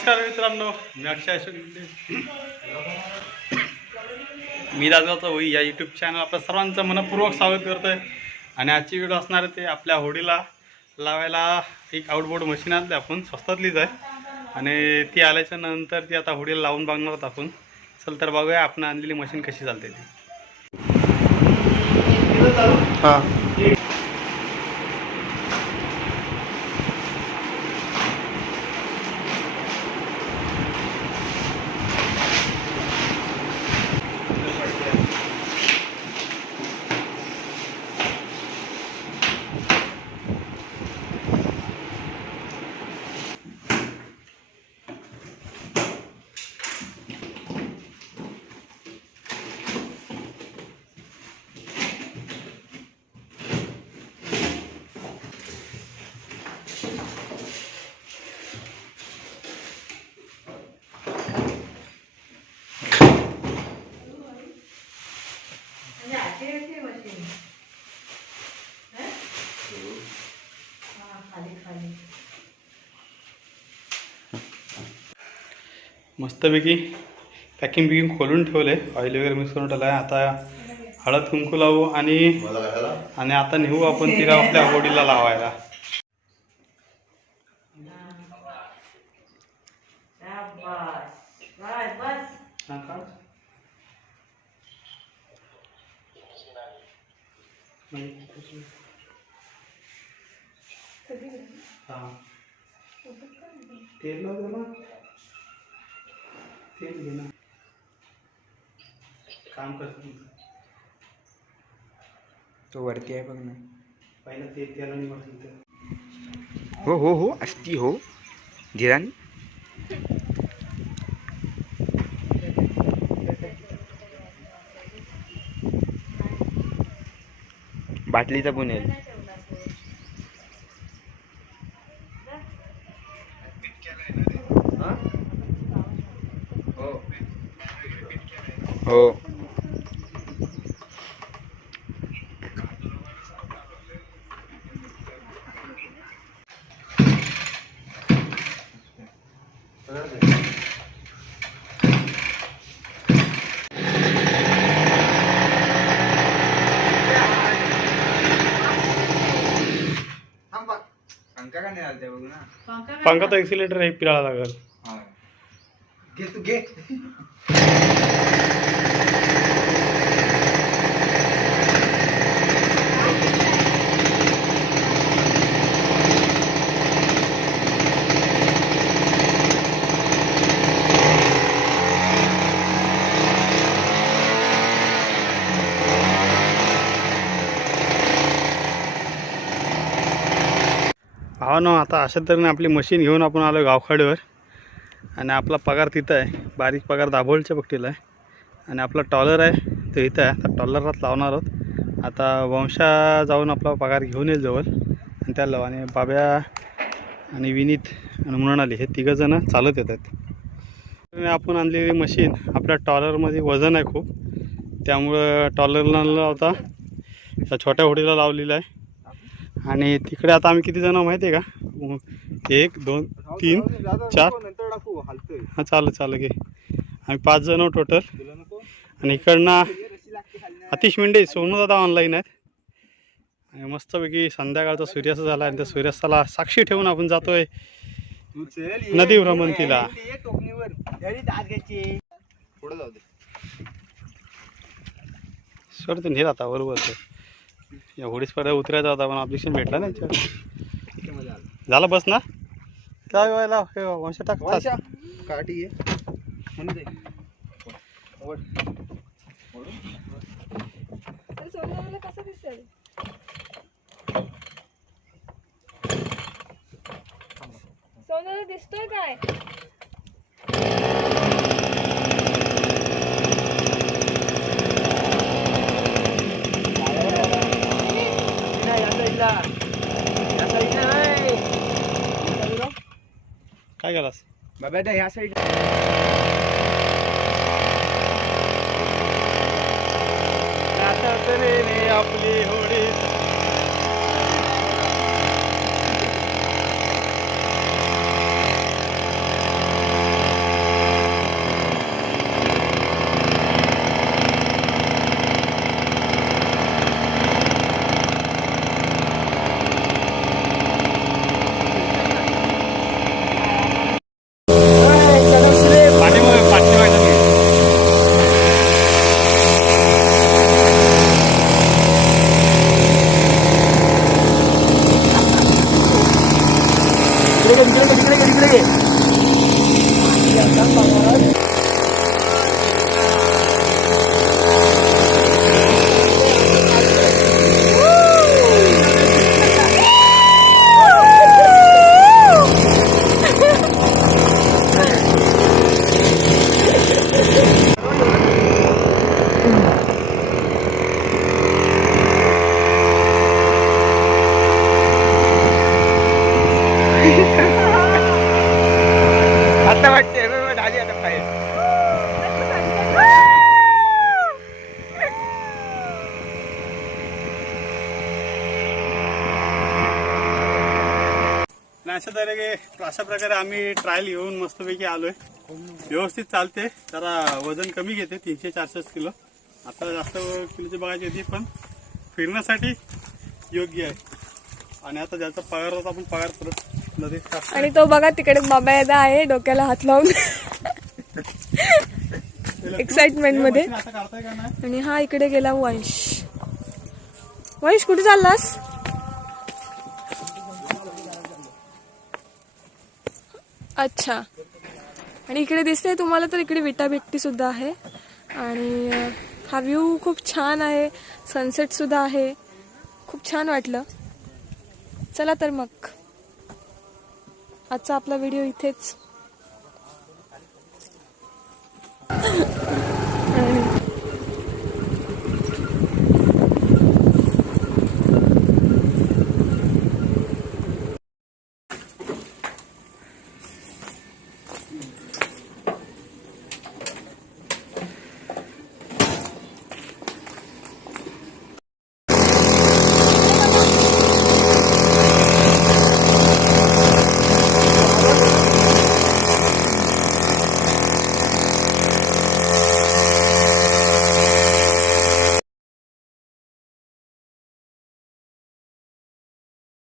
नमस्कार मित्रांनो. मी अक्षय अशोक मी राजगावचा होई या यूट्यूब चॅनल आपल्या सर्वांचं मनपूर्वक स्वागत करतोय. आणि आजची व्हिडिओ असणार आहे ते आपल्या होडीला लावायला एक आउटबोर्ड मशीन आणली आपण स्वस्तातलीच आहे. आणि ती आल्याच्यानंतर ती आता होडीला लावून बघणार आहोत आपण. चल तर बघूया आपण आणलेली मशीन कशी चालते ती. हां म्हणजे आठवते मशीन हं? हा, खाली खाली मस्तपैकी पॅकिंग बिकिंग खोलून ठेवले ऑइल वगैरे मिक्स करून ठेवलं आहे आता हळद कुंकू लावू आणि आणि आता नेऊ आपण तिला आपल्या होडीला लावायला. तेल त्याला. तेल घे ना. काम करतो. तो. वरती आहे बघ ना. पहिलं ते तेलाने म्हटलं तर हो हो हो असती हो. धीरानी. बाटलीचा पण येईल हो। पंखा का नाही आलते बघ ना. पंखा काय? पंखाचा एक्सिलेटर हे पिळायला लागेल. घे तू घे. हा ना आता अशा तऱ्हेने आपली मशीन घेऊन आपण आलो गावखाडीवर. आणि आपला पगार तिथं आहे. बारीक पगार दाभोळच्या पट्टीला आहे. आणि आपला टॉलर आहे तो इथं आहे. आता टॉलरात लावणार आहोत. आता वंशा जाऊन आपला पगार घेऊन येईल जवळ. आणि त्या लाव आणि बाब्या आणि विनीत आणि मृणाली हे तिघंजणं चालत येत आहेत. आपण आणलेली मशीन आपल्या टॉलरमध्ये वजन आहे खूप. त्यामुळं टॉलरला लावता त्या छोट्या होडीला लावलेलं आहे. आणि तिकडे आता आम्ही किती जणं माहिती आहे का? एक दोन तीन चार. हां चालेल चालेल घे. आम्ही पाच जण टोटल आणि इकडनं अतिश मेंढे सोनू दादा ऑनलाईन आहेत. आणि मस्तपैकी संध्याकाळचा सूर्यास्त झाला आणि त्या सूर्यास्ताला साक्षी ठेवून आपण जातोय तू चल नदी भ्रमंतीला. सोडते नेल आता बरोबर ते या होडीस पडा उतरायचा होता पण ऑब्जेक्शन भेटला नाही. झालं बस ना? काय व्हायला वंश टाक काठी आहे. कसं दिसेल सोन्याला दिसतोय काय नाही, या साईडला. या साईडला नाही. काय गेलास बाबा ह्या साईड आपली Holi udah bisa lagi bisa lagi bisa lagi आता वाटते अशा तऱ्हे अशा प्रकारे आम्ही ट्रायल घेऊन मस्तपैकी आलोय. व्यवस्थित चालते जरा वजन कमी घेते तीनशे चारशेच किलो. आता जास्त किलोची बघायची होती पण फिरण्यासाठी योग्य आहे. आणि आता ज्याचा पगार होता आपण पगार परत आणि तो बघा तिकडे बाबायदा आहे डोक्याला हात लावून. एक्साइटमेंटमध्ये. आणि हा इकडे गेला वंश. वंश कुठे चाललास? अच्छा. आणि इकडे दिसते तुम्हाला तर इकडे विटा भेट्टी सुद्धा आहे. आणि हा व्ह्यू खूप छान आहे. सनसेट सुद्धा आहे. खूप छान वाटलं. चला तर मग. आजचा आपला व्हिडिओ इथेच